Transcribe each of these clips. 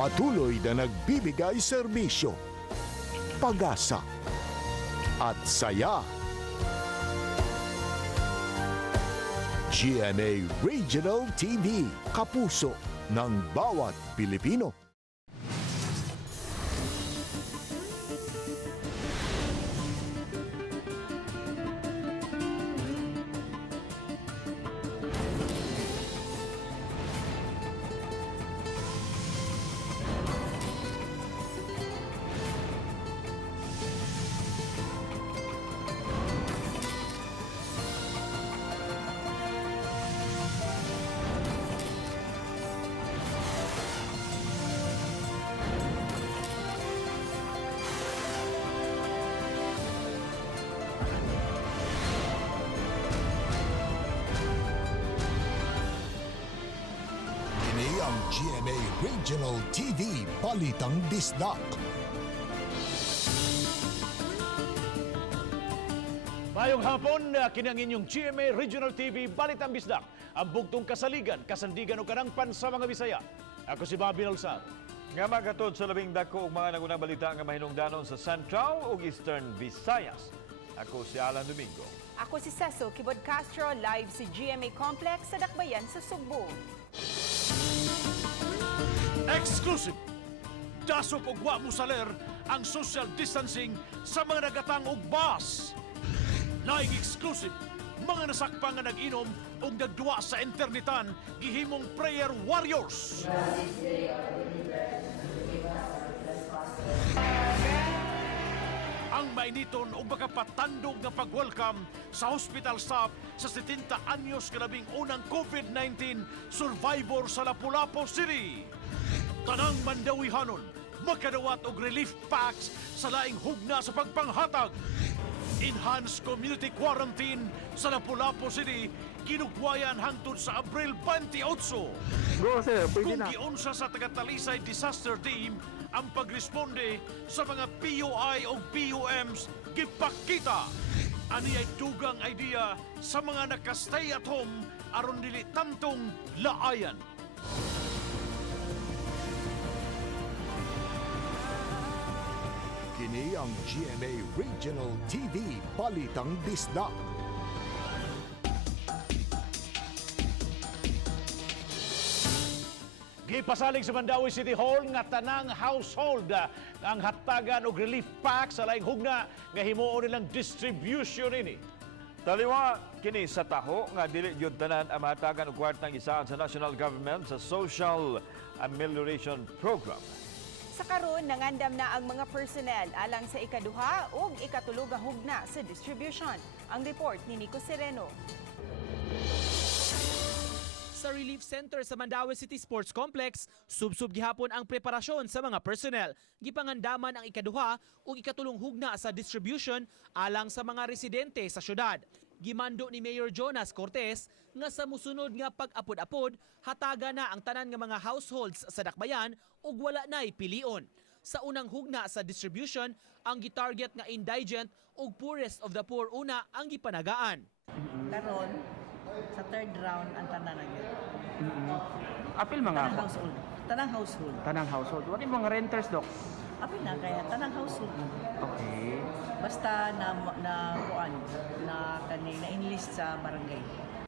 Patuloy na nagbibigay serbisyo, pag-asa at saya. GMA Regional TV, kapuso ng bawat Pilipino. Ang GMA Regional TV, Balitang Bisdak. Mayong hapon, kinang inyong GMA Regional TV, Balitang Bisdak. Ang bugtong kasaligan, kasandigan o kanangpan sa mga Bisaya. Ako si Abril Nga magatod sa labing dako ug mga nagunang balita nga mahinungdanon sa Central ug Eastern Visayas. Ako si Alan Domingo. Ako si Cecil Kibod Castro, live si GMA Complex sa Dakbayan sa Sugbo. Exclusive! Dasok og wa mo saler ang social distancing sa mga nagatang og bus. Laing exclusive, mga nasakpa nga nag-inom og nagduwa sa internetan gihimong prayer warriors. Ang mainiton og makapatandog nga pag-welcome sa hospital staff sa 70 anyos kalabing unang COVID-19 survivor sa Lapu-Lapu City. Tanang Mandawihanon, makadawat og relief packs sa laing hugna sa pagpanghatag. Enhanced community quarantine sa Lapu-Lapu City, kinugwayan hangtod sa Abril 28. Go sir, pwede Kung na. giunsa sa Tagatalisay Disaster Team ang pagresponde sa mga PUI o PUMs gipakita. Ani ay dugang idea sa mga nakastay at home aron dili tantong laayan. Kini ang GMA Regional TV, Balitang Bisdak. Gipasalig sa Mandawi City Hall nga tanang household ang hatagan og relief pack sa laing hugna nga himuon nilang distribution ini. Taliwa kini sa taho nga dili gyud tanan ang mahatagan og kwartang isaan sa national government sa Social Amelioration Program. Sa karon nangandam na ang mga personnel alang sa ikaduha ug ikatulog nga hugna sa distribution. Ang report ni Nico Sereno. Sa Relief Center sa Mandawi City Sports Complex, subsub gihapon ang preparasyon sa mga personnel. Gipangandaman ang ikaduha ug ikatulong hugna sa distribution alang sa mga residente sa syudad. Gimando ni Mayor Jonas Cortez nga sa musunod nga pag-apod-apod, hataga na ang tanan nga mga households sa Dakbayan ug wala na'y pilion. Sa unang hugna sa distribution, ang gitarget nga indigent ug poorest of the poor una ang gipanagaan. Karon sa third round ang tanan na yun. Apil mga Tanang household. Tanang household. tanang household. What yung mga renters, Dok? Apil na kaya tanang household. Okay. Basta na enlist sa barangay.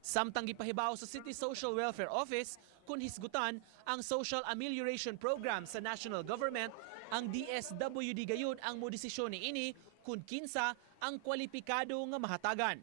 Samtang gipahibaw sa City Social Welfare Office kung hisgutan ang Social Amelioration Program sa national government, ang DSWD gayon ang modesisyon ni ini kung kinsa ang kwalipikado nga mahatagan.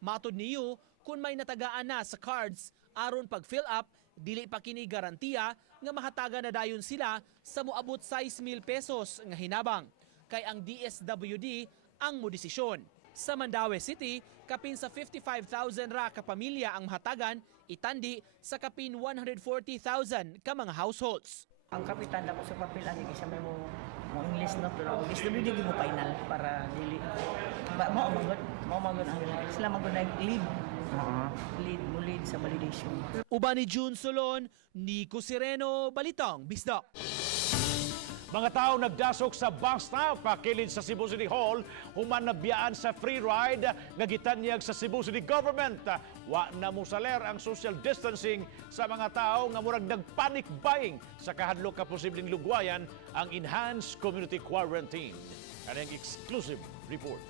Matod niyo, kung may natagaan na sa cards aron pag-fill up, dili pa kini garantiya nga mahatagan na dayon sila sa moabot 6,000 pesos nga hinabang. Kay ang DSWD ang modesisyon. Sa Mandawi City, kapin sa 55,000 ra ka pamilya ang mahatagan, itandi sa kapin 140,000 ka mga households. Ang kapitan ako sa papel ani kasi may mo English no pero DSWD gi mo final para dili mo magod ang sila magod na lead. Lead sa validation. Uban ni June Solon, Nico Sereno, Balitang Bisdak. Mga tao nagdasok sa bus stop pakilid sa Cebu City Hall human nabiyaan sa free ride nga gitanyag sa Cebu City Government. Wa na musaler ang social distancing sa mga tao nga murag nagpanic buying sa kahadlok ka posibleng lugwayan ang enhanced community quarantine. Kanang exclusive report.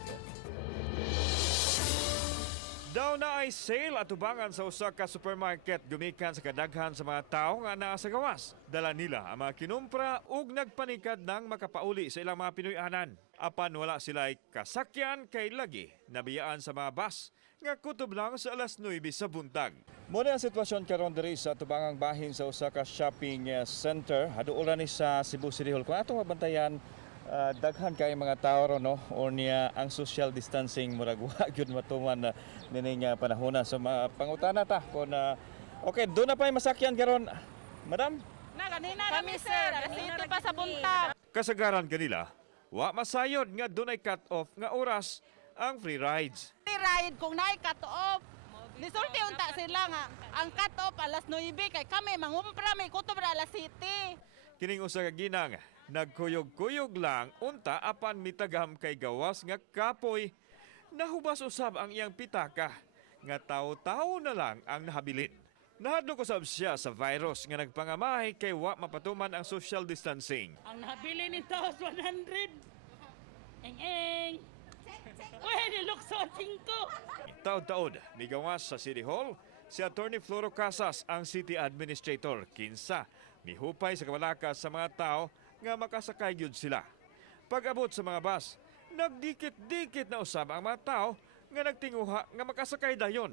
Daw na ay sale at tubangan sa usa ka supermarket gumikan sa kadaghan sa mga tao nga naa sa gawas. Dala nila ang mga kinumpra ug nagpanikad ng makapauli sa ilang mga Pinoy-anan. Apan wala sila ay kasakyan kay lagi nabiyaan sa mga bus nga kutob lang sa alas 9 sa buntag. Muna ang sitwasyon karon diri sa tubangang bahin sa usa ka shopping center haduol ni sa Cebu City Hall. Kung atong mabantayan daghan kay mga tao ron no or niya ang social distancing murag wa gyud matuman nining panahona so pangutana ta kun okay do na pay masakyan karon madam Kami sir, dito pa sa buntag. kasagaran kanila wa masayod nga dunay cut off nga oras ang free rides. Ride kung naay cut-off. Nisulti unta sila nga ang cut-off alas 9 kay kami mangumpra may kutob ra alas 7. Kining usa ka ginang nagkuyog-kuyog lang unta apan mitagam kay gawas nga kapoy nahubas usab ang iyang pitaka nga tawo-tawo na lang ang nahabilin. Nahadlok usab siya sa virus nga nagpangamay kay wa mapatuman ang social distancing. Ang nabili nito 100. Eng. Uy, nilukso 5. Taod-taod migawas sa City Hall si Attorney Floro Casas ang City Administrator kinsa mihupay sa kabalakas sa mga tao nga makasakay gyud sila. Pag-abot sa mga bus, nagdikit-dikit na usab ang mga tao nga nagtinguha nga makasakay dayon.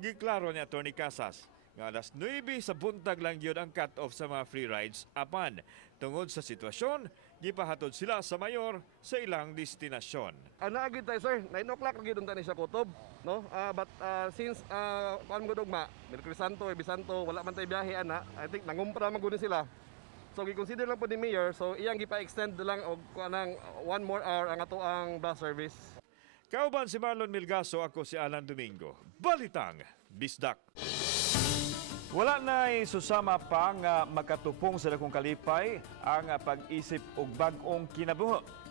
Giklaro ni Attorney Casas nga alas 9 sa buntag lang gyud ang cut-off sa mga free rides apan tungod sa sitwasyon gipahatod sila sa mayor sa ilang destinasyon. Ana agad tayo sir, 9 o'clock lagi doon tayo siya kutob, no? But since paano mo dugma, Merkulis Santo, Ebi Santo, wala man tayo biyahe ana. I think nangumpra man gud sila. So gi-consider lang po ni Mayor, so iyang gipa-extend lang og kanang 1 more hour ang ato ang bus service. Kauban si Marlon Milgaso, ako si Alan Domingo. Balitang Bisdak. Wala na'y susama pa nga makatupong sa dakong kalipay ang pag-isip og bag-ong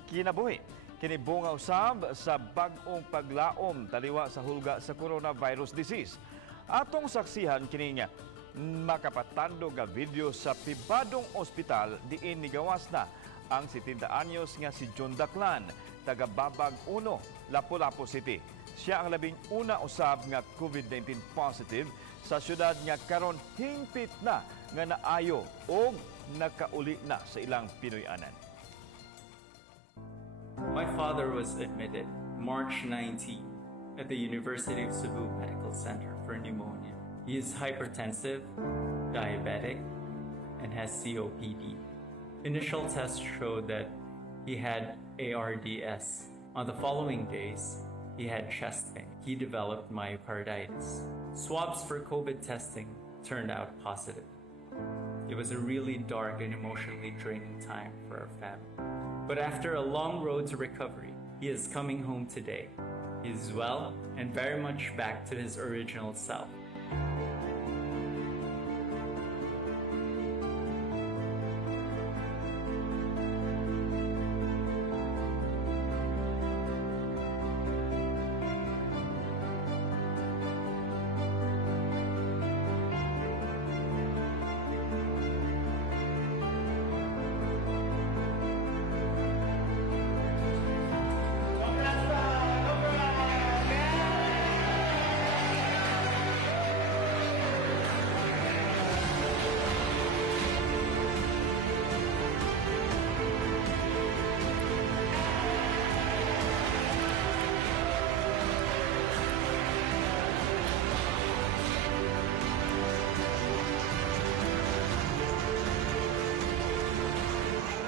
kinabuhi. Kinibunga usab sa bag-ong paglaom taliwa sa hulga sa coronavirus disease. Atong saksihan kini makapatando nga video sa pribadong ospital diin nigawas na ang 70 anyos nga si John Daclan, taga Babag 1, Lapu-Lapu City. Siya ang labing una usab nga COVID-19 positive sa syudad nga karon hingpit na nga naayo o nakauli na sa ilang Pinoy-anan. My father was admitted March 19 at the University of Cebu Medical Center for pneumonia. He is hypertensive, diabetic, and has COPD. Initial tests showed that he had ARDS. On the following days, he had chest pain. He developed myocarditis. Swabs for COVID testing turned out positive. It was a really dark and emotionally draining time for our family. But after a long road to recovery, he is coming home today. He is well and very much back to his original self.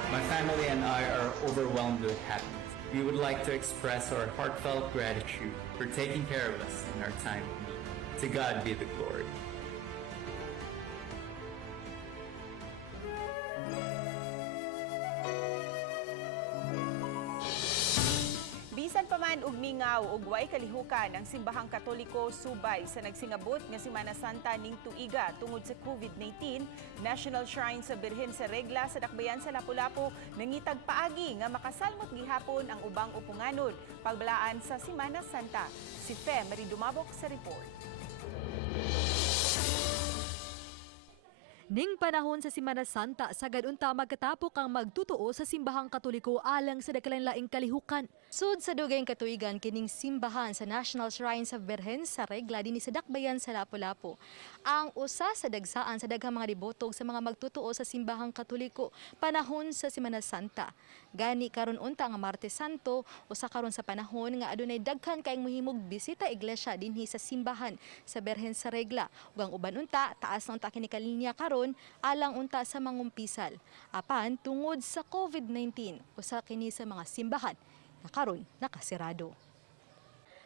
My family and I are overwhelmed with happiness. We would like to express our heartfelt gratitude for taking care of us in our time of need. To God be the glory. Bisan pa man og mingaw ug way kalihukan ang simbahang Katoliko subay sa nagsingabot nga Semana Santa ning tuiga tungod sa COVID-19, National Shrine sa Birhen sa Regla sa Dakbayan sa Lapu-Lapu nangitag paagi nga makasalmot gihapon ang ubang upunganon pagbalaan sa Semana Santa. Si Fe Maridumabok sa report. Ning panahon sa Semana Santa, sagad unta magkatapok ang magtutuo sa simbahang Katoliko alang sa dakalanlaing kalihukan. Sud sa dugayng katuigan kining simbahan sa National Shrine sa Birhen sa Regla dinhi sa Dakbayan sa Lapu-Lapu. Ang usa sa dagsaan sa daghang mga debotog sa mga magtutuo sa simbahang Katoliko panahon sa Semana Santa. Gani karon unta nga Martes Santo, usa karon sa panahon nga adunay daghan kaayong mohimog bisita iglesia dinhi sa simbahan sa Birhen sa Regla. Ug ang uban unta taas lang ta kini kalinya karon alang unta sa mangumpisal. Apan tungod sa COVID-19, usa kini sa mga simbahan na karon nakasirado.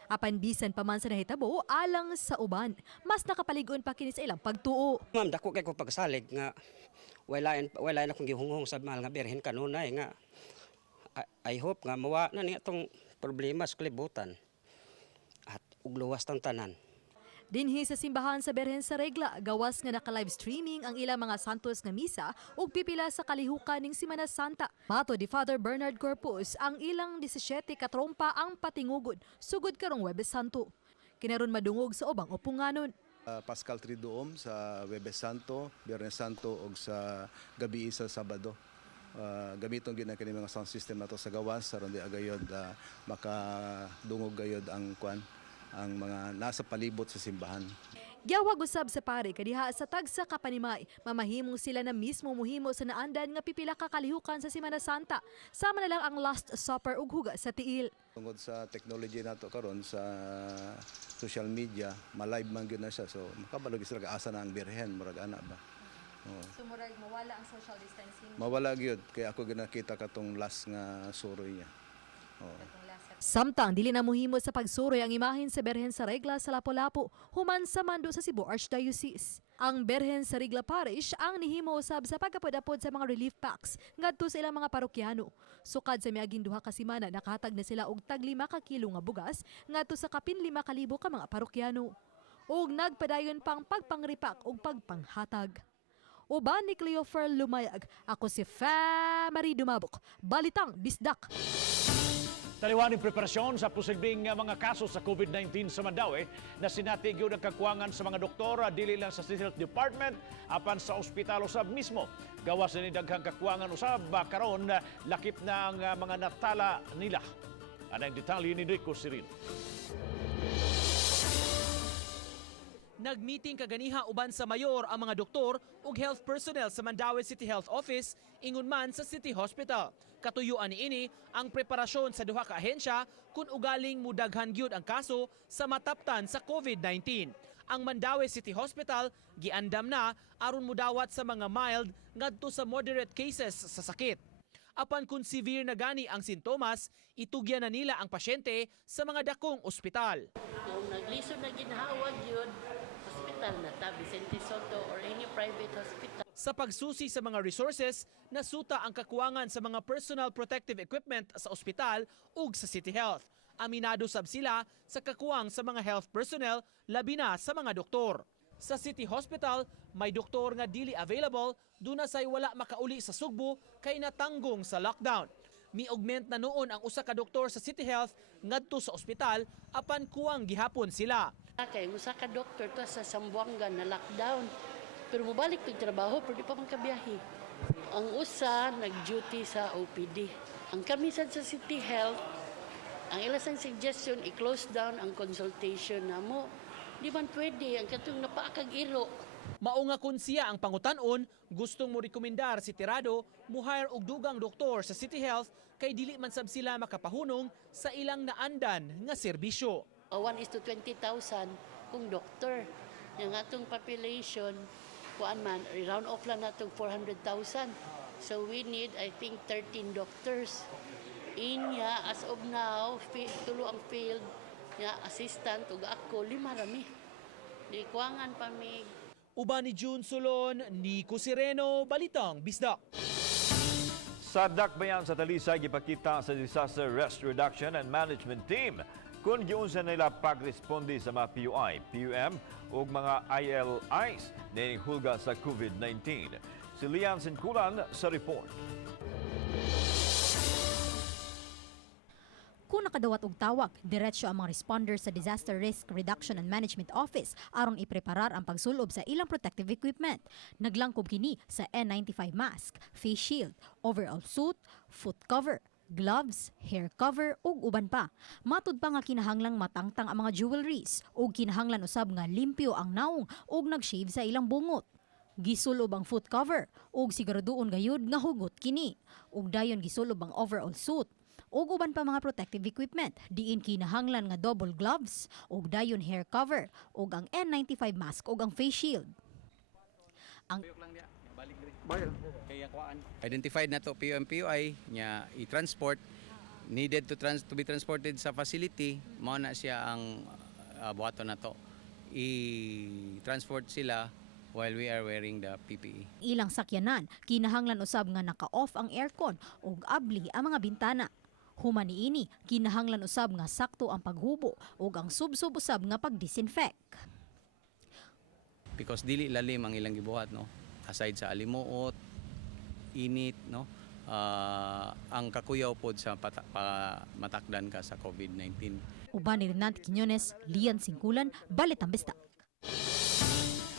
Apan bisan pa man sa nahitabo alang sa uban, mas nakapaligon pa kini sa ilang pagtuo. Ma'am, dako kay ko pagsalig nga wala na akong gihungong sa mahal nga Birhen kanunay nga I hope nga mawa na niya itong problema sa kalibutan at ugluwas tang tanan. Dinhi sa simbahan sa Birhen sa Regla, gawas nga naka-live streaming ang ilang mga santos nga misa ug pipila sa kalihukan ning Semana Santa. Mato di Father Bernard Corpus, ang ilang 17 katrompa ang patingugod sugod karong Huwebes Santo. Kinaron madungog sa ubang upunganon. Pascal Triduum sa Huwebes Santo, Biyernes Santo ug sa gabi sa Sabado. Gamiton gyud na kini mga sound system nato sa gawas aron di agayod makadungog gayod ang mga nasa palibot sa simbahan. Giyawag usab sa pare kadiha sa tagsa ka panimay, mamahimong sila na mismo muhimo sa naandan nga pipila ka kalihukan sa Semana Santa. Sama na lang ang Last Supper ug hugas sa tiil. Tungod sa technology nato karon sa social media, ma-live man gyud na siya, so makabalog sila asa na ang Birhen murag ana ba. So murag mawala ang social distancing. Mawala gyud kay ako ginakita katong last nga suroy niya. Samtang dili na mohimo sa pagsuroy ang imahen sa Birhen sa Regla sa Lapu-Lapu human sa mando sa Cebu Archdiocese. Ang Birhen sa Regla Parish ang nihimo usab sa pagkapod-apod sa mga relief packs ngadto sa ilang mga parokyano. Sukad sa miaging duha ka semana nakahatag na sila og tag 5 ka kilo nga bugas ngadto sa kapin 5,000 ka mga parokyano. Ug nagpadayon pang pagpangripak ug pagpanghatag. Uban ni Cleofer Lumayag, ako si Fe Maridumabok, Balitang Bisdak. Taliwaning preparasyon sa posibleng mga kaso sa COVID-19 sa Mandaue na sinatigyo ng kakuangan sa mga doktor dili lang sa City Health Department apan sa ospital usab mismo. Gawas ni daghang kakuangan usab karon lakip na ang mga natala nila. Anang detalye ni Rico Cirilo. Nagmeeting kaganiha uban sa mayor ang mga doktor ug health personnel sa Mandaue City Health Office ingon man sa City Hospital. Katuyuan niini ang preparasyon sa duha ka ahensya kung ugaling mudaghan gyud ang kaso sa mataptan sa COVID-19. Ang Mandaue City Hospital giandam na aron mudawat sa mga mild ngadto sa moderate cases sa sakit. Apan kung severe na gani ang sintomas, itugyan na nila ang pasyente sa mga dakong ospital. Kung naglisod na ginhawag yun, hospital na ta, Vicente Soto or any private hospital. Sa pagsusi sa mga resources, nasuta ang kakuwangan sa mga personal protective equipment sa ospital ug sa City Health. Aminado sab sila sa kakuwang sa mga health personnel, labi na sa mga doktor. Sa City Hospital, may doktor nga dili available, duna say wala makauli sa Sugbo kay natanggong sa lockdown. Mi-augment na noon ang usa ka doktor sa City Health ngadto sa ospital apan kuwang gihapon sila. Kay usa ka doktor to sa Sambuanga na lockdown. Pero mobalik pag trabaho pero di pa man kabiyahe. Ang usa nag-duty sa OPD. Ang kamisan sa City Health, ang ilasang suggestion i-close down ang consultation namo. Di man pwede ang katong napaakag iro. Mao nga kun siya ang pangutan-on, gustong mo rekomendar si Tirado muhire og dugang doktor sa City Health kay dili man sab sila makapahunong sa ilang naandan nga serbisyo. 1:20,000 kung doktor. Yang atong population, kuan man, round off lang natong 400,000. So we need, I think, 13 doctors. Ania, as of now, tulo ang field, nga assistant, ug ako, 5 rami. Di kuangan pa mi. Uban ni June Solon, Nico Sireno, Balitang Bisdak. Sa dakbayan sa Talisay, gipakita sa Disaster Risk Reduction and Management Team kung giunsa nila pagresponde sa mga PUI, PUM o mga ILIs na hulga sa COVID-19. Si Lian Sinkulan sa report. Kung nakadawat og tawag, diretsyo ang mga responders sa Disaster Risk Reduction and Management Office aron ipreparar ang pagsulob sa ilang protective equipment. Naglangkob kini sa N95 mask, face shield, overall suit, foot cover, gloves, hair cover ug uban pa. Matud pa nga kinahanglang matangtang ang mga jewelries ug kinahanglan usab nga limpyo ang naong ug nag-shave sa ilang bungot. Gisulob ang foot cover ug siguraduon gayud nga hugot kini. Ug dayon gisulob ang overall suit. Ug uban pa mga protective equipment, diin kinahanglan nga double gloves, ug dayon hair cover, ug ang N95 mask ug ang face shield. Ang identified na to PUI nya i-transport needed to be transported sa facility, mao na siya ang buhaton na to. I-transport sila while we are wearing the PPE. Ilang sakyanan, kinahanglan usab nga naka-off ang aircon ug abli ang mga bintana. Human niini, kinahanglan usab nga sakto ang paghubo ug ang subsub usab nga pagdisinfect. Because dili lalim ang ilang gibuhat, no? Aside sa alimuot, init, no? Ang kakuyaw pod sa matakdan ka sa COVID-19. Uban ni Renante Quiñones, Lian Sinkulan, Balitang Bisdak.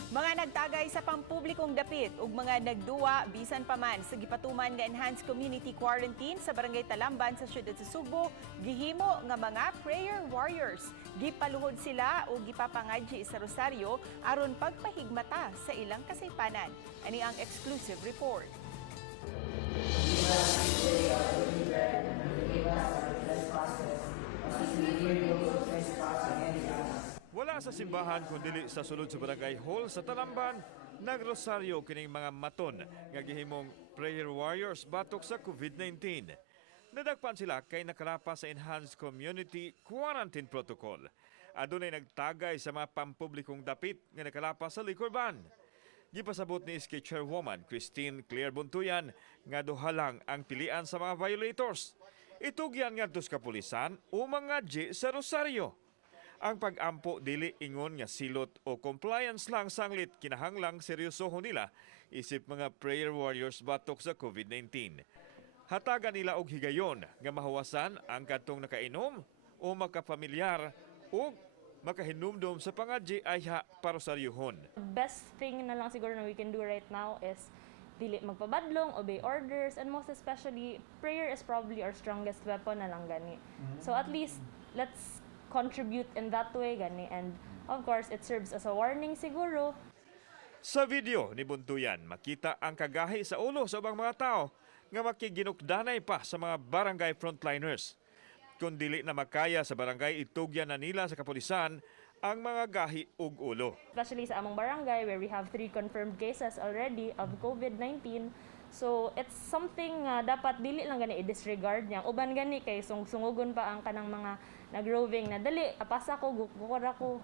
Mga nagtagay sa pampublikong dapit ug mga nagduwa bisan pa man sa gipatuman nga enhanced community quarantine sa barangay Talamban sa siyudad sa Subo, gihimo nga mga prayer warriors. Gipaluhod sila o gipapangadji sa rosaryo aron pagpahigmata sa ilang kasaypanan. Ani ang exclusive report. Wala sa simbahan kundi sa sulod sa barangay hall sa Talamban, nagrosaryo kining mga maton nga gihimong prayer warriors batok sa COVID-19. Nadagpan sila kay nakarapa sa enhanced community quarantine protocol. Adunay nagtagay sa mga pampublikong dapit nga nakalapa sa liquor ban. Gipasabot ni SK Chairwoman Christine Claire Buntuyan nga duha lang ang pilian sa mga violators. Itugyan ngadto sa kapulisan o mga G sa rosaryo. Ang pag-ampo dili ingon nga silot o compliance lang sanglit, kinahanglang seryosohon nila isip mga prayer warriors batok sa COVID-19. Hatagan nila og higayon nga mahawasan ang kadtong nakainom o makapamilyar o makahinumdum sa pangadji ay parosaryuhon. Best thing na lang siguro na we can do right now is dili magpabadlong, obey orders, and most especially prayer is probably our strongest weapon na lang gani. So at least let's contribute in that way gani, and of course it serves as a warning siguro. Sa video ni Buntuyan, makita ang kagahi sa ulo sa ubang mga tao nga makiginukdanay pa sa mga barangay frontliners. Kung dili na makaya sa barangay, itugyan na nila sa kapulisan ang mga gahi ug ulo. Especially sa among barangay where we have 3 confirmed cases already of COVID-19. So it's something dapat dili lang gani i-disregard niya. Uban gani kay sungugon pa ang kanang mga nag-roving na dali, apasa ko, gukura ko.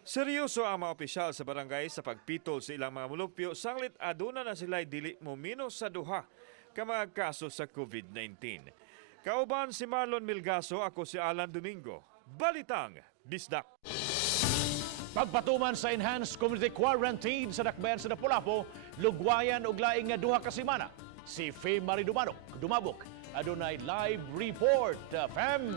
Seryoso ang mga opisyal sa barangay sa pagpitol sa ilang mga mulupyo sanglit aduna na sila dili muminos sa duha ka mga kaso sa COVID-19. Kauban si Marlon Milgaso, ako si Alan Domingo. Balitang Bisdak. Pagpatuman sa enhanced community quarantine sa dakbayan sa Lapu-Lapu, lugwayan og laing nga duha ka semana. Si Fem Marie Dumabok, adunay live report. Fem.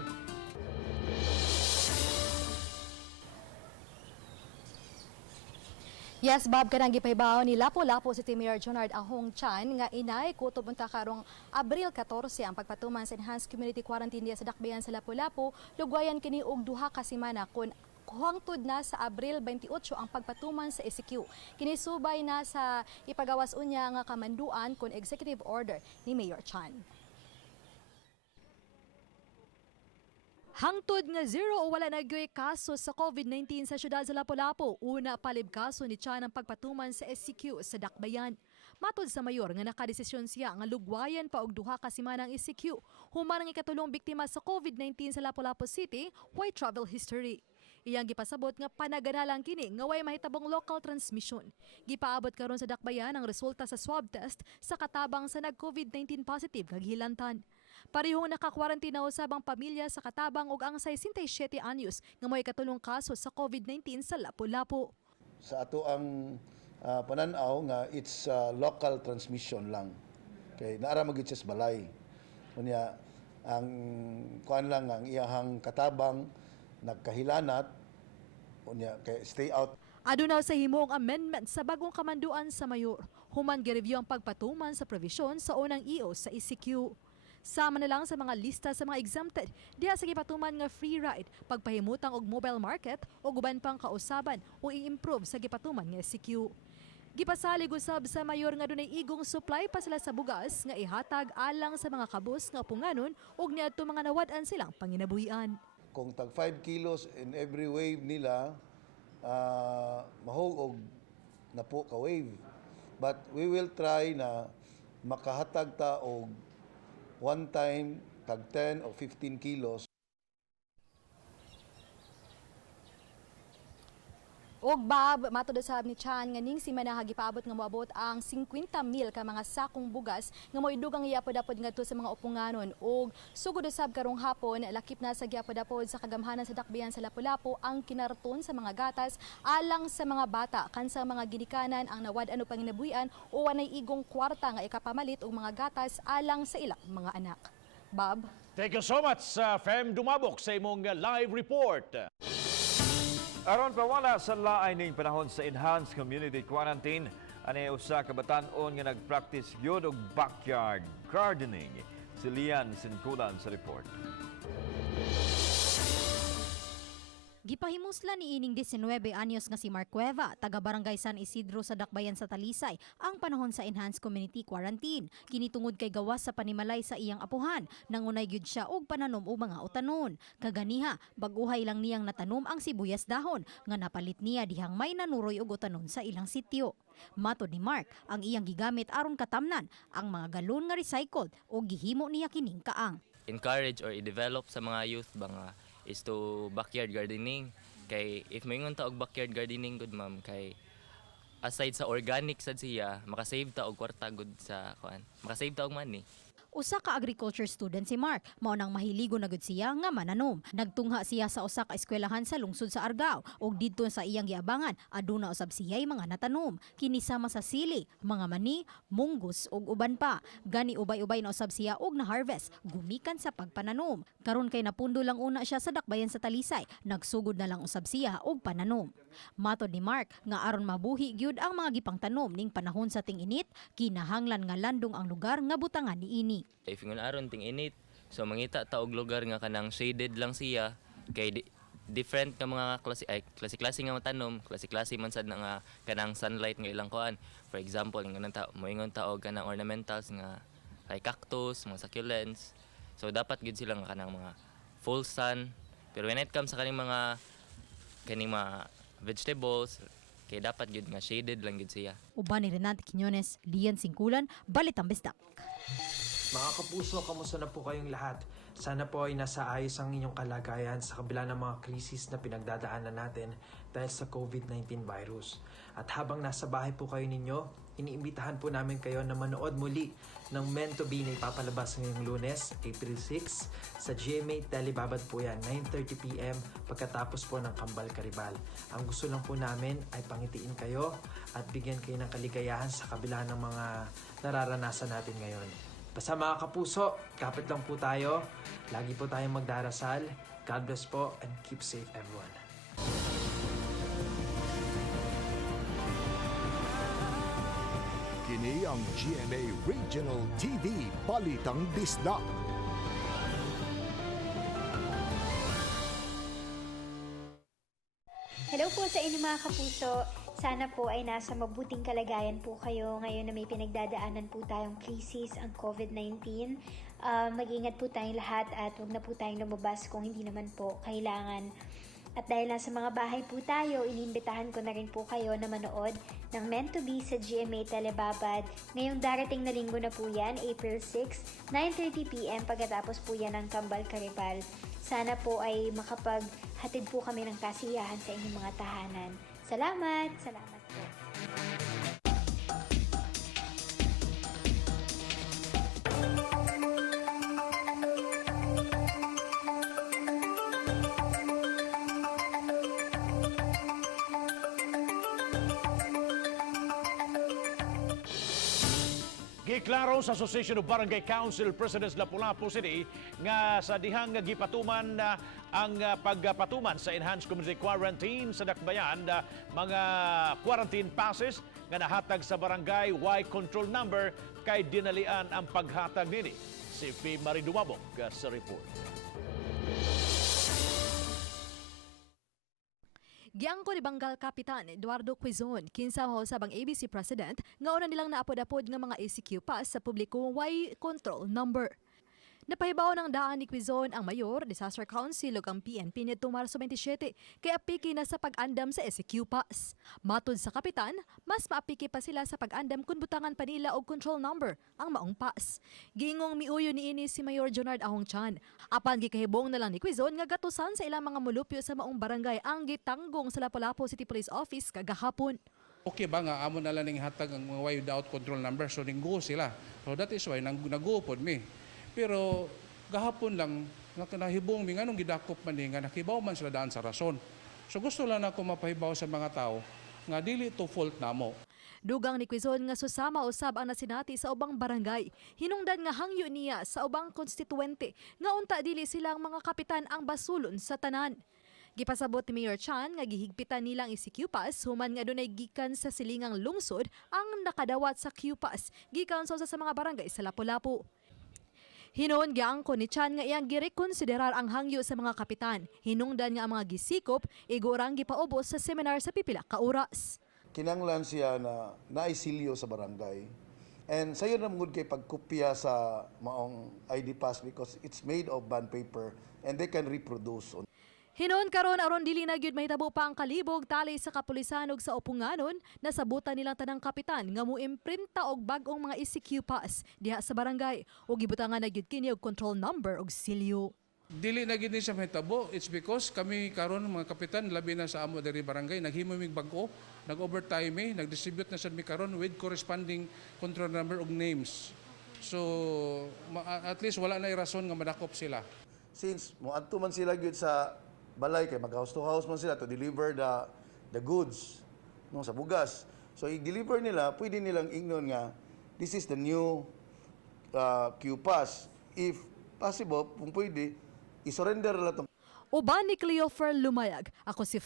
Yes, Bob, kanang gipahibaw ni Lapu-Lapu City Mayor Jonard Ahong Chan nga inay kutob unta karong Abril 14 ang pagpatuman sa enhanced community quarantine diya sa dakbayan sa Lapu-Lapu. Lugwayan kini og duha ka semana kun hangtod na sa Abril 28 ang pagpatuman sa ECQ. Kinisubay na sa ipagawas unya nga kamanduan kun executive order ni Mayor Chan. Hangtod nga zero o wala nagyoy kaso sa COVID-19 sa syudad sa Lapu-Lapu, una palib kaso ni Chan ang pagpatuman sa SCQ sa Dakbayan. Matod sa mayor nga nakadesisyon siya nga lugwayan pa og duha ka semana ang SCQ, human ang ikatulong biktima sa COVID-19 sa Lapu-Lapu City, white travel history. Iyang gipasabot nga panaganalang kini nga way mahitabong local transmission. Gipaabot karon sa dakbayan ang resulta sa swab test sa katabang sa nag-COVID-19 positive kag hilantan. Parehong naka-quarantine usab ang pamilya sa katabang ug ang 67 anyos nga mo'y katulong kaso sa COVID-19 sa Lapu-Lapu. Sa ato ang pananaw nga it's local transmission lang. Kay naara magid sa balay. Unya ang kuan lang ang iyahang katabang nagkahilanat unya kay stay out. Adunaw sa himong amendment sa bagong kamanduan sa mayor, human gi-review ang pagpatuman sa provision sa unang EO sa ECQ. Sama na lang sa mga lista sa mga exempted, diha sa gipatuman nga free ride, pagpahimutang og mobile market o guban pang kausaban o i-improve sa gipatuman nga ECQ. Gipasalig usab sa mayor nga dunay igong supply pa sila sa bugas nga ihatag alang sa mga kabus nga punganon ug niadto mga nawad-an silang panginabuhian. Kung tag 5 kilos in every wave nila, mahog og napo ka wave. But we will try na makahatag ta og one time tag 10 o 15 kilos. Og Bob, matod sa ni Chan nga ning si manaha gipaabot nga moabot ang 50,000 ka mga sakong bugas nga moidugang iyapod-apod ngadto sa mga upunganon og sugod usab karong hapon lakip na sa giapod-apod sa kagamhanan sa dakbayan sa Lapu-Lapu ang kinarton sa mga gatas alang sa mga bata kansa mga ginikanan ang nawad-an og panginabuhian o wanay igong kwarta nga ikapamalit og mga gatas alang sa ilang mga anak. Bob. Thank you so much, Fem Dumabok, sa imong live report. Aron pawala sa laay ning panahon sa enhanced community quarantine, ani usa ka batan-on nga nagpractice gyud og backyard gardening. Si Lian Sinkulan sa report. Gipahimusla ni ining 19 anyos nga si Mark Cueva, taga Barangay San Isidro sa Dakbayan sa Talisay, ang panahon sa enhanced community quarantine. Kinitungod kay gawas sa panimalay sa iyang apuhan, nangunay gyud siya og pananom og mga utanon. Kaganiha, baguhay lang niyang natanom ang sibuyas dahon nga napalit niya dihang may nanuroy og utanon sa ilang sityo. Matod ni Mark, ang iyang gigamit aron katamnan ang mga galon nga recycled o gihimo niya kining kaang. Encourage or i-develop sa mga youth mga is to backyard gardening. Kay if may ngunta og backyard gardening good ma'am, kay aside sa organic sad siya, makasave ta og kwarta good sa kuan. Makasave ta og money. Usa ka agriculture student si Mark, mao nang mahiligo na gud siya nga mananom. Nagtungha siya sa usa ka eskwelahan sa lungsod sa Argao ug didto sa iyang giabangan aduna usab siya'y mga natanom. Kini sama sa sili, mga mani, munggos ug uban pa. Gani ubay-ubay na usab siya og na-harvest gumikan sa pagpananom. Karon kay napundo lang una siya sa Dakbayan sa Talisay, nagsugod na lang usab siya og pananom. Matod ni Mark nga aron mabuhi gyud ang mga gipangtanom ning panahon sa ting-init, kinahanglan nga landong ang lugar nga butangan niini. If ngun aron ting init, so mangita ta og lugar nga kanang shaded lang siya kay different nga mga klase-klase nga tanom, klase-klase man sad nga kanang sunlight nga ilang kuan. For example, nganang ta moingon ta og kanang ornamentals nga kay cactus, mga succulents. So dapat gid sila nga kanang mga full sun. Pero when it comes sa kaning mga vegetables, kay dapat gid nga shaded lang gid siya. Uban ni Renate Quiñones, Lian Sinkulan, Balitang Bisdak. Mga kapuso, kamusta na po kayong lahat? Sana po ay nasa ayos ang inyong kalagayan sa kabila ng mga krisis na pinagdadaanan natin dahil sa COVID-19 virus. At habang nasa bahay po kayo ninyo, iniimbitahan po namin kayo na manood muli ng Meant to Be na ipapalabas ngayong Lunes, April 6 sa GMA Telebabad po yan, 9:30 PM pagkatapos po ng Kambal Karibal. Ang gusto lang po namin ay pangitiin kayo at bigyan kayo ng kaligayahan sa kabila ng mga nararanasan natin ngayon. Basta mga kapuso, kapit lang po tayo. Lagi po tayong magdarasal. God bless po and keep safe everyone. Kini ang GMA Regional TV Balitang Bisdak. Hello po sa inyo mga kapuso. Sana po ay nasa mabuting kalagayan po kayo ngayon na may pinagdadaanan po tayong krisis, ang COVID-19. Mag-ingat po tayong lahat at huwag na po tayong lumabas kung hindi naman po kailangan. At dahil nasa mga bahay po tayo, inimbitahan ko na rin po kayo na manood ng Meant to Be sa GMA Telebabad. Ngayong darating na linggo na po yan, April 6, 9:30 PM pagkatapos po yan ng Kambal Karibal. Sana po ay makapaghatid po kami ng kasiyahan sa inyong mga tahanan. Salamat! Salamat po! Giklaro sa Association of Barangay Council Presidents Lapu-Lapu City nga sa dihang gipatuman ang pagpatuman sa enhanced community quarantine sa dakbayan mga quarantine passes nga nahatag sa barangay Y control number kay dinalian ang paghatag nini. Si P. Marie Dumabog sa report. Giangko ni Banggal Kapitan Eduardo Quizon, kinsa ho sa bang ABC President, nga una nilang naapod-apod nga mga ECQ pass sa publiko Y control number. Napahibaw ng daan ni Quizon ang Mayor, Disaster Council ug ang PNP nitong Marso 27 kay apiki na sa pag-andam sa ECQ pass. Matud sa Kapitan, mas maapiki pa sila sa pag-andam kung butangan pa nila og control number ang maong pass. Giingong miuyo niini si Mayor Jonard Ahong Chan. Apan gikahibong na lang ni Quizon nga gatusan sa ilang mga mulupyo sa maong barangay ang gitanggong sa Lapu-Lapu City Police Office kagahapon. Okay ba nga amo na lang ning hatag ang mga without control number so ninggo sila. So that is why nag-upod mi. Pero gahapon lang nahibong mi nganong gidakop man ni nga nakibaw man sila daan sa rason. So gusto lang ako mapahibaw sa mga tao nga dili to fault namo. Dugang ni Quizon nga susama usab ang nasinati sa ubang barangay. Hinungdan nga hangyo niya sa ubang konstituente nga unta dili silang mga kapitan ang basulon sa tanan. Gipasabot ni Mayor Chan nga gihigpitan nilang ECQ pass human nga dunay gikan sa silingang lungsod ang nakadawat sa Q pass gikan sa mga barangay sa Lapu-Lapu. Hinuon giangko ni Chan nga iyang girekonsiderar ang hangyo sa mga kapitan. Hinungdan nga ang mga gisikop igurang gipaubos sa seminar sa pipila ka oras. Kinanglan siya na naisilyo sa barangay. And sayo na mungod kay pagkopya sa maong ID pass because it's made of bond paper and they can reproduce. Hinon karon aron dili na gyud mahitabo pa ang kalibog tali sa kapulisan ug sa upunganon, nasabutan nilang tanang kapitan nga moimprinta og bag-ong mga ECQ pass diha sa barangay ug gibutangan na gyud kini og control number ug silyo. Dili na gid ni sa mahitabo, it's because kami karon mga kapitan labi na sa amo diri barangay naghimo mig bag-o, nag-overtime nag-distribute na sad mi karon with corresponding control number ug names. So at least wala na rason nga madakop sila. Since moadto man sila gyud sa balay kay mag-house to house man sila to deliver the goods no sa bugas. So i-deliver nila, pwede nilang ingnon nga this is the new Q pass. If possible, kung pwede, i-surrender nila to. Uban ni Cleofer Lumayag, ako si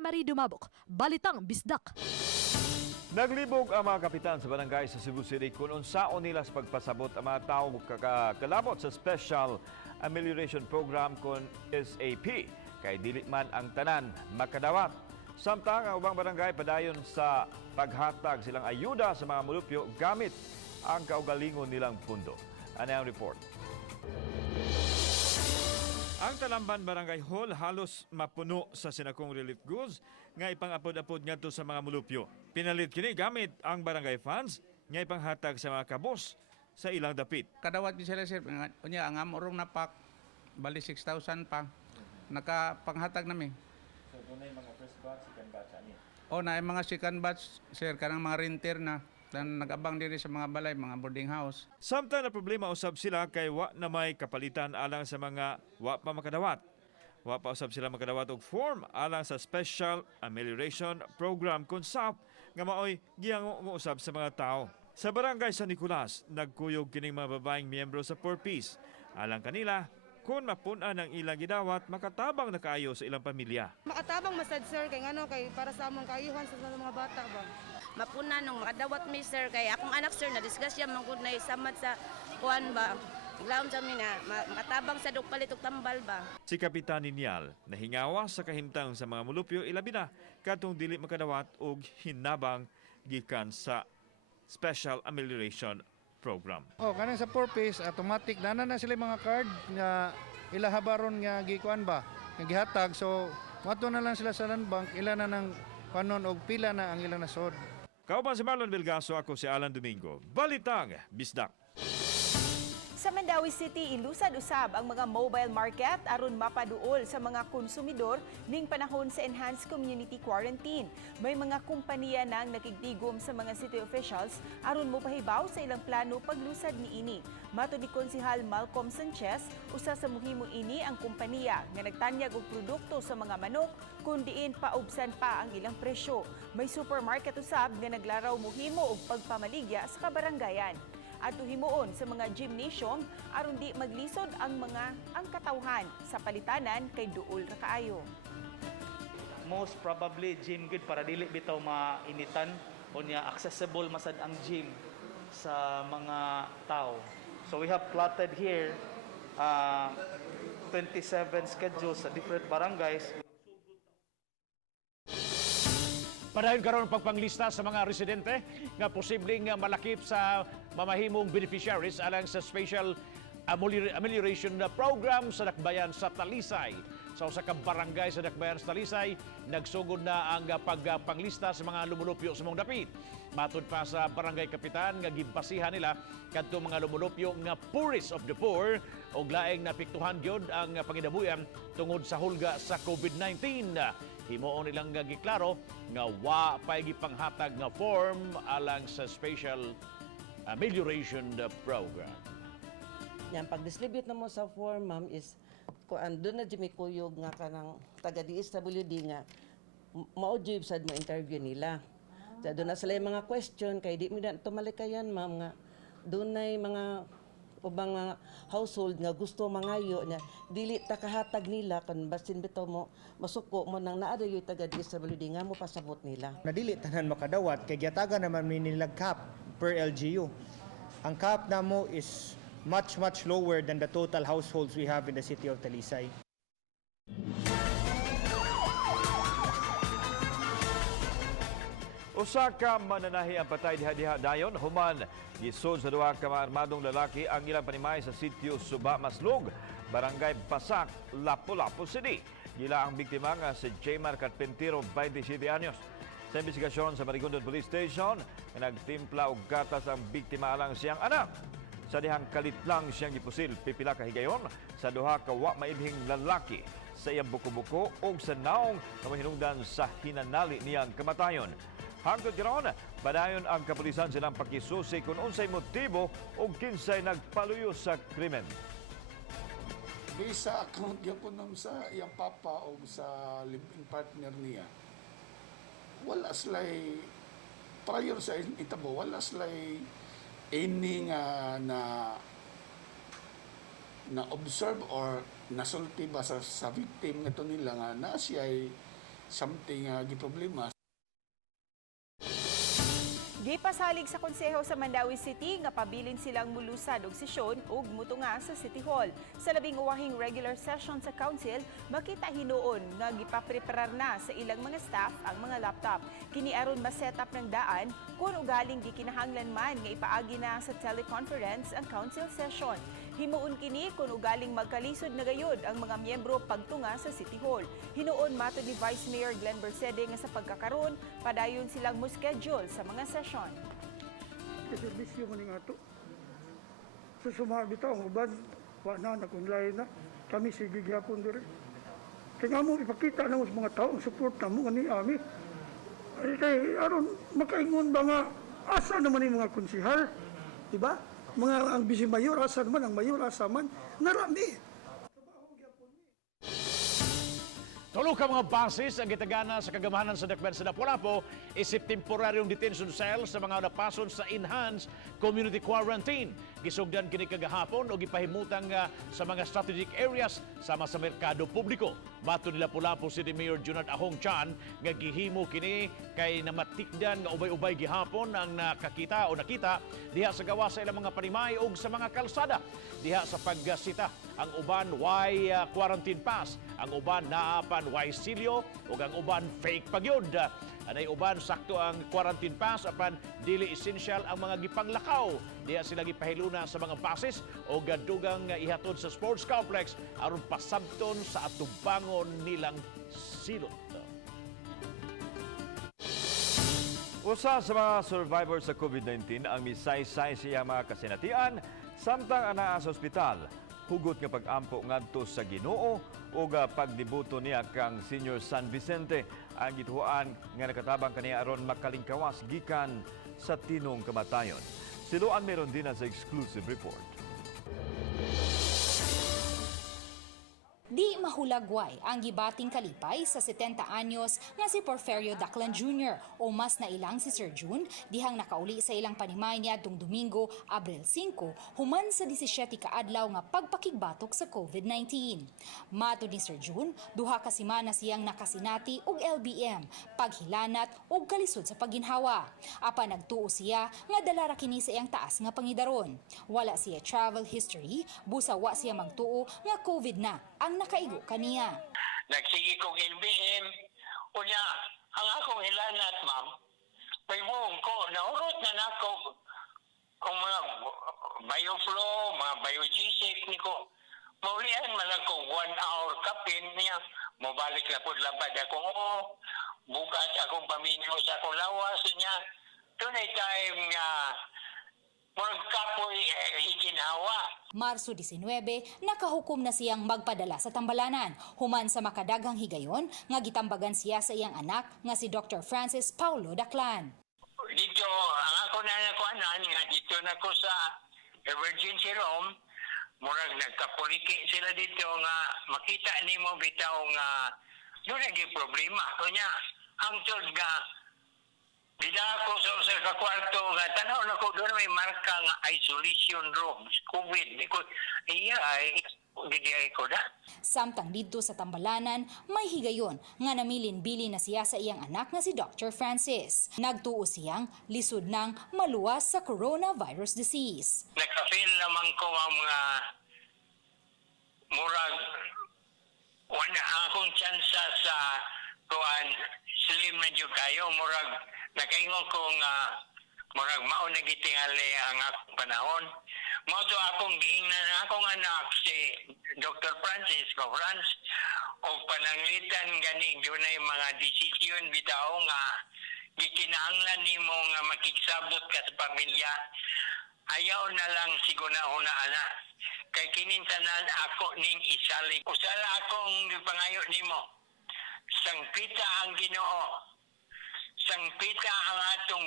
Marie Dumabok, Balitang Bisdak. Naglibog ang mga kapitan sa barangay sa Cebu City kung unsaon nila sa pagpasabot ang mga tao kalabot sa Special Amelioration Program kon SAP. Kay dili man ang tanan makadawat. Samtang ang ubang barangay padayon sa paghatag silang ayuda sa mga mulupyo gamit ang kaugalingon nilang pundo. Ano ang report? Ang Talamban Barangay Hall halos mapuno sa sinakong relief goods nga ipang-apod-apod ngadto sa mga mulupyo. Pinalit kini gamit ang barangay funds nga ipanghatag sa mga kabos sa ilang dapit. Kadawat ni sila sir, unya ang amorong napak bali 6,000 pa. Nakapanghatag namin. So, doon na yung mga first batch, second batch, ani? O, na yung mga second batch, sir, kanang mga renter na. Dan nag-abang diri sa mga balay, mga boarding house. Samtang na problema usab sila kay wa na may kapalitan alang sa mga wa pa makadawat. Wa pa usab sila makadawat og form alang sa Special Amelioration Program kung SAP nga maoy giyango mo usab sa mga tao. Sa barangay San Nicolas, nagkuyog kining mga babaeng miyembro sa 4Ps. Alang kanila, kung mapunan ang ilang gidawat, makatabang na kaayo sa ilang pamilya. Makatabang masad sir, kay ano, kay para sa among kaayuhan sa mga bata ba? Mapunan nung makadawat mi sir, kay akong anak sir, na-discuss siya mangkod na isamad sa kuan ba? Iglaom sa mi na, makatabang sa dugpalit og tambal ba? Si Kapitan Ninyal, nahingawa sa kahimtang sa mga mulupyo, ilabi na katong dili makadawat og hinabang gikan sa Special Amelioration Program. Kanang sa 4Ps, automatic na sila mga card nga ilahabaron nga gikuan ba, nga gihatag. So Mato na lang sila sa land bank, ilan na ng kanon og pila na ang ilang nasod. Kauban si Marlon Vilgaso, ako si Alan Domingo. Balitang Bisdak. Sa Mandawi City, ilusad usab ang mga mobile market aron mapaduol sa mga konsumidor ning panahon sa enhanced community quarantine. May mga kumpanya nang nakigdigom sa mga city officials aron mopahibaw sa ilang plano paglusad niini. Matud ni Konsehal Malcolm Sanchez, usa sa muhimo ini ang kumpanya nga nagtanyag og produkto sa mga manok kun diin paubsan pa ang ilang presyo. May supermarket usab nga naglaraw muhimo og pagpamaligya sa kabarangayan. At himuon sa mga gymnasium aron di maglisod ang katawhan sa palitanan kay duol ra kaayo. Most probably gym good para dili bitaw mainitan o niya accessible masad ang gym sa mga tao. So we have plotted here 27 schedules sa different barangays. Padayon karon pagpanglista sa mga residente nga posibleng malakip sa mamahimong beneficiaries alang sa Special Amelioration Program sa Dakbayan sa Talisay. Sa usa ka barangay sa Dakbayan sa Talisay, nagsugod na ang pagpanglista sa mga lumulupyo sa mong dapit. Matud pa sa barangay kapitan nga gibasihan nila kadto mga lumulupyo nga poorest of the poor og laing napiktuhan gyud ang pangidabuyan tungod sa hulga sa COVID-19. Himuon nilang giklaro nga wa pay gipanghatag nga form alang sa Special Amelioration Program. Yan, pag-distribute na mo sa form, ma'am, is doon na may kuyog nga kanang taga-DSWD nga maudjib sad mo interview nila. Doon na sila yung mga question, kay di mo na tumalikayan, ma'am, nga doon na yung mga ubang mga household nga gusto mangayo niya, dili takahatag nila kan basin bitaw mo masuko mo nang naada yung taga-DSWD nga mo pasabot nila. Nadili tanan makadawat kay gyataga naman may nilag cap per LGU. Ang cap namo is much lower than the total households we have in the city of Talisay. Usa ka mananahi ang patay diha dayon human gisod sa duha ka armadong lalaki ang ilang panimay sa sitio Suba Maslog, Barangay Basak, Lapu-Lapu City. Gila ang biktima nga si Jaymar Carpintero, 27 anyos. Sa investigasyon sa Marigondon Police Station, nagtimpla og gatas ang biktima alang siyang anak. Sa dihang kalit lang siyang gipusil pipila ka higayon sa duha ka wa mailhing lalaki sa iyang buko-buko o sa naong na mahinungdan sa hinanali niyang kamatayon. Hangtod karon, padayon ang kapulisan silang pakisusi kung unsay motibo o kinsay nagpaluyo sa krimen. Sa account yapon sa iyang papa o sa living partner niya, wala sila'y prior sa itabo, wala sila'y any nga na observe or nasulti ba sa victim nga ito nila nga na siya'y something giproblema. Gipasalig sa konseho sa Mandawi City nga pabilin silang mulusad og sesyon ug mutunga sa City Hall. Sa labing uwahing regular session sa council, makita hinuon nga gipapreparar na sa ilang mga staff ang mga laptop. Kini aron ma-set up ng daan kung ugaling gikinahanglan man nga ipaagi na sa teleconference ang council session. Himuon kini kung ugaling magkalisod na gayud ang mga miyembro pagtunga sa City Hall. Hinuon matud ni Vice Mayor Glenn Bercede nga sa pagkakaroon, padayon silang mo-schedule sa mga session. Servisyo mo nga ito. Sa sumabita ang uban, wala na, nakunlay na. Kami sige gyapon dire. Kaya mo ipakita na sa mga tao ang support na mo ni Ami. Ay kay aron makaingon ba nga asa naman yung mga konsihal, di ba? Mga ang bisi mayor asa naman ang mayor asa man narami. Tulo ka mga basis ang gitagana sa kagamahanan sa Dakbayan sa Lapu-Lapu isip temporaryong detention cell sa mga napason sa enhanced community quarantine. Gisugdan kini kagahapon o gipahimutan sa mga strategic areas sama sa merkado publiko. Bato ni Lapu-Lapu City Mayor Junard Ahong Chan nga gihimo kini kay namatikdan nga ubay-ubay gihapon ang nakakita o nakita diha sa gawa sa ilang mga panimay ug sa mga kalsada. Diha sa paggasita ang uban way quarantine pass, ang uban naapan way silyo ug ang uban fake pagyod. Anay uban sakto ang quarantine pass apan dili essential ang mga gipanglakaw. Diya sila gipahiluna sa mga buses o gadugang ihatod sa sports complex aron pasabton sa atubangon nilang silot. Usa sa mga survivors sa COVID-19 ang misaysay siya mga kasinatian samtang anaa sa ospital. Hugot nga pag-ampo ngadto sa Ginoo o pagdebuto niya kang Senior San Vicente ang gituhuan nga nakatabang kaniya aron makalingkawas gikan sa tinong kamatayon. Siluan meron din sa exclusive report. Di mahulagway ang gibating kalipay sa 70 anyos nga si Porfirio Daclan Jr. o mas nailang si Sir June dihang nakauli sa ilang panimay niya adtong Domingo, Abril 5, human sa 17 ka adlaw nga pagpakigbatok sa COVID-19. Matud ni Sir June, duha ka semana siyang nakasinati og LBM, paghilanat ug kalisod sa pagginhawa. Apan nagtuo siya nga dala ra kini sa iyang taas nga pangidaron. Wala siya travel history, busa wa siya magtuo nga COVID na ang nakaigo kaniya. Nagsige kong LBM, unya, ang akong hilanat, ma'am, may buong ko, naurot na nako kung mga bioflow, mga biogesic, niko, maulian man lang kong 1 hour kapin niya, mabalik na po labad akong bukas akong paminyo sa akong lawas niya, tunay time nga, magkapoy iginhawa. Marso 19, nakahukom na siyang magpadala sa tambalanan. Human sa makadaghang higayon, nga gitambagan siya sa iyang anak nga si Dr. Francis Paulo Daclan. Dito, ang ako na nakuanan, nga dito na ko sa emergency room, murag nagkapoliki sila dito nga makita nimo bitaw nga doon naging problema. Kunya, ang tod nga dida ako sa usa ka kwarto nga tanaw na ko doon may marka nga isolation room, COVID. Iya ay gidi ko da. Samtang dito sa tambalanan, may higayon nga namilin-bili na siya sa iyang anak nga si Dr. Francis. Nagtuo siyang lisod ng maluwas sa coronavirus disease. Nagka-feel naman ko ang mga murag wala akong tsansa sa kuan slim na jud kayo murag nakaingon ko nga murag mao na gitingali ang akong panahon. Mao to akong giingnan akong anak si Dr. Francisco Franz o pananglitan gani dunay mga desisyon bitaw nga gikinahanglan nimo nga makigsabot ka sa pamilya. Ayaw na lang siguna-una ana. Kay kinintanan ako ning isalig. Usala akong pangayo nimo. Sangpita ang Ginoo. Sangpita ang atong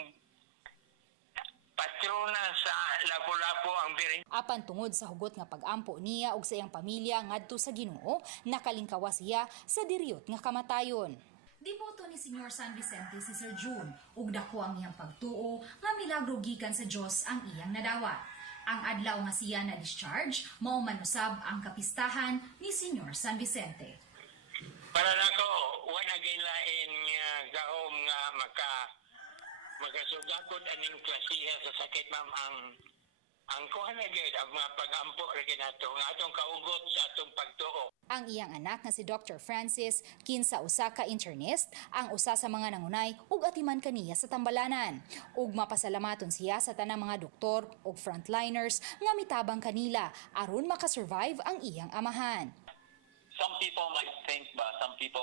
patrona sa Lapu-Lapu ang biring. Apan tungod sa hugot nga pag-ampo niya ug sa iyang pamilya ngadto sa Ginoo, nakalingkawas siya sa diriyot nga kamatayon. Diboto ni Senior San Vicente si Sir June ug dako ang iyang pagtuo nga milagro gikan sa Dios ang iyang nadawat. Ang adlaw nga siya na discharge mao man usab ang kapistahan ni Senior San Vicente. Para nako wala gilain nga gahom nga makasugakod aning klasiha sa sakit ma'am ang kuha na gyud ang mga pag-ampo ra ginato nga atong kaugot sa atong pagtuo. Ang iyang anak nga si Dr. Francis kinsa usa ka internist ang usa sa mga nangunay ug atiman kaniya sa tambalanan ug mapasalamaton siya sa tanang mga doktor ug frontliners nga mitabang kanila aron makasurvive ang iyang amahan. Some people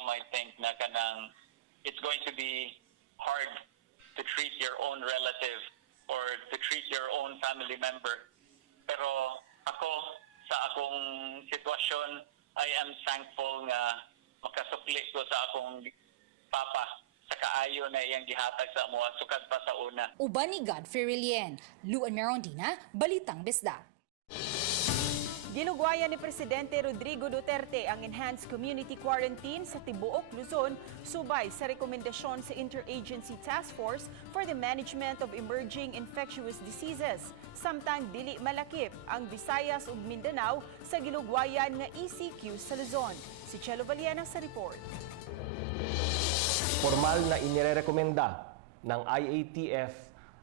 might think na kanang it's going to be hard to treat your own relative or to treat your own family member. Pero ako, sa akong sitwasyon, I am thankful nga makasukli ko sa akong papa sa kaayo na iyang gihatag sa amuha sukad pa sa una. Uban ni Godfrey Rilien, Luan Merondina, Balitang Bisdak. Ginugwayan ni Presidente Rodrigo Duterte ang enhanced community quarantine sa tibuok Luzon subay sa rekomendasyon sa Interagency Task Force for the Management of Emerging Infectious Diseases. Samtang dili malakip ang Visayas ug Mindanao sa ginugwayan nga ECQ sa Luzon. Si Chelo Valiana sa report. Formal na inirekomenda ng IATF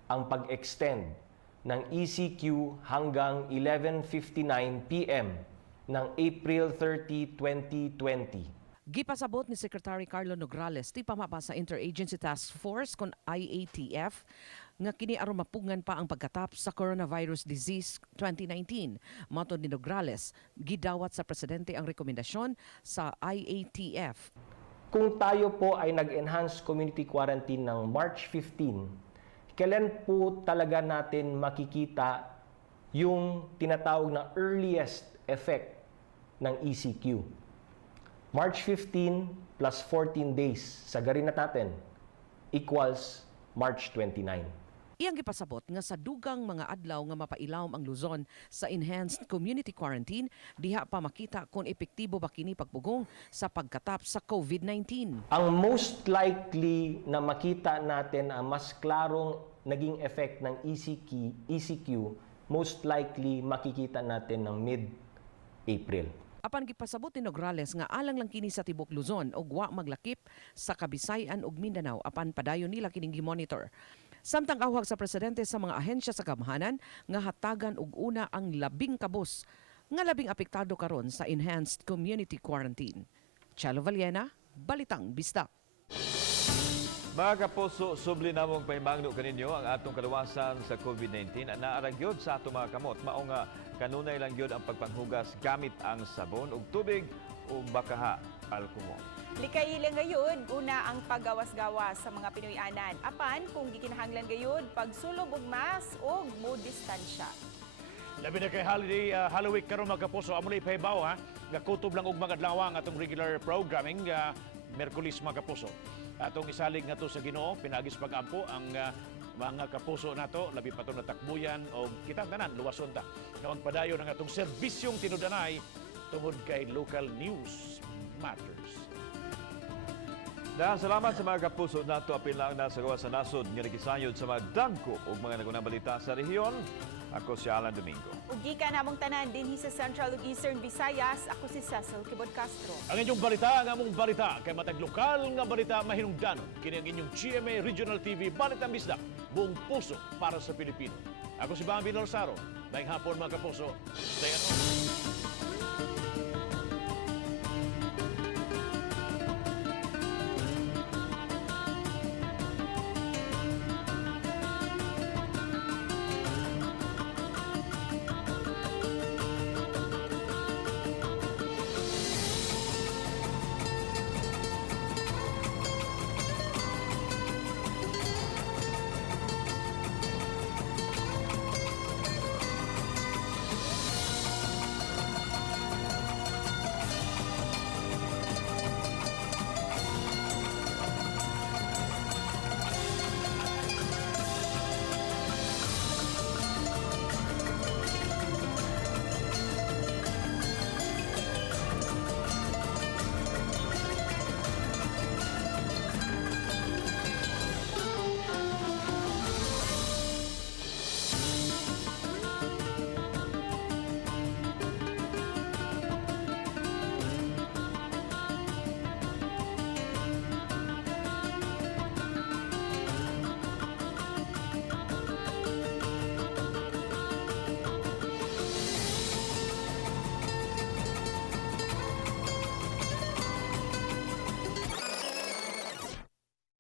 ang pag-extend ng ECQ hanggang 11:59 p.m. ng April 30, 2020. Gipasabot ni Secretary Carlo Nograles ti pamaba sa Interagency Task Force kon IATF nga kini aron mapungan pa ang pagkatap sa coronavirus disease 2019. Matod ni Nograles, gidawat sa presidente ang rekomendasyon sa IATF. Kung tayo po ay nag-enhance community quarantine ng March 15, kailan po talaga natin makikita yung tinatawag na earliest effect ng ECQ? March 15 plus 14 days sa garinat natin equals March 29. Iyang gipasabot nga sa dugang mga adlaw nga mapailawom ang Luzon sa enhanced community quarantine, diha pa makita kung epektibo ba kini pagpugong sa pagkatap sa COVID-19. Ang most likely na makita natin ang mas klarong naging effect ng ECQ, most likely makikita natin ng mid-April. Apan gipasabot ni Nograles nga alang lang kini sa tibok Luzon ug wa maglakip sa Kabisayan ug Mindanao apan padayon nila kining gi-monitor. Samtang awhag sa presidente sa mga ahensya sa gamhanan nga hatagan og una ang 10 kabus nga labing apektado karon sa enhanced community quarantine. Chalo Valiena, Balitang Bisdak. Mga kapuso, subli namong paimangno kaninyo ang atong kaluwasan sa COVID-19 na naaragyod sa atong mga kamot. Mao nga kanunay lang gyud ang pagpanghugas gamit ang sabon ug tubig o bakaha alcohol. Likay-ilang gayud, una ang paggawas-gawas sa mga Pinoy-anan. Apan, kung gikinahanglan gayud, pagsulob og mask o mo distansya. Labi na kay holiday Halloween karon mga kapuso, amo na ipahibaw ha. Nga kutob lang og mga adlaw ang atong regular programming Merkulis mga kapuso. Atong isalig nato sa Ginoo, pinagis pag-ampo ang mga kapuso nato, labi pa to natakbuyan o kitang tanan luwason ta. Nga magpadayon ang atong serbisyong tinudanay tungod kay local news matters. Dahil salamat sa mga kapuso nato apil lang na sa gawa sa nasod nga nagisayod sa mga dagko o mga nagunang balita sa rehiyon. Ako si Alan Domingo. Ugi ka namong tanan din sa Central ug Eastern Visayas. Ako si Cecil Kibod Castro. Ang inyong balita, ang among balita, kay matag lokal nga balita mahinungdanon. Kini ang inyong GMA Regional TV Balitang Bisdak, buong puso para sa Pilipino. Ako si Bambi Lorsaro. Maayong hapon mga kapuso. Stay at home.